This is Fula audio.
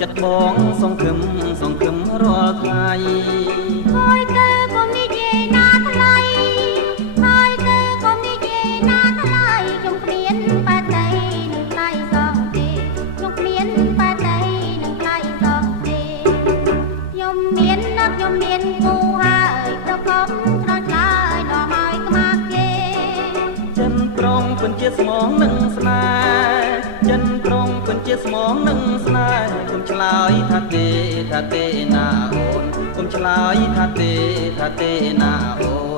ចិត្តបងសង្ឃឹមរាល់ថ្ងៃហើយគេក៏និយាយណាថ្លៃហើយគេក៏និយាយណាថ្លៃខ្ញុំគ្មានបាតីនឹងថ្លៃសោះទេខ្ញុំគ្មានបាតីនឹងថ្លៃសោះទេខ្ញុំមានគូហើយប្រកបស្រោចឡើយនាំឲ្យខ្មាស់គេចិនប្រងពិនជាស្មងនឹងស្នេហ៍ចិនប្រងពិនជាស្មងនឹងស្នេហ៍គុំឆ្លើយថាទេណាអូនកុំឆ្លើយថាទេណាអូន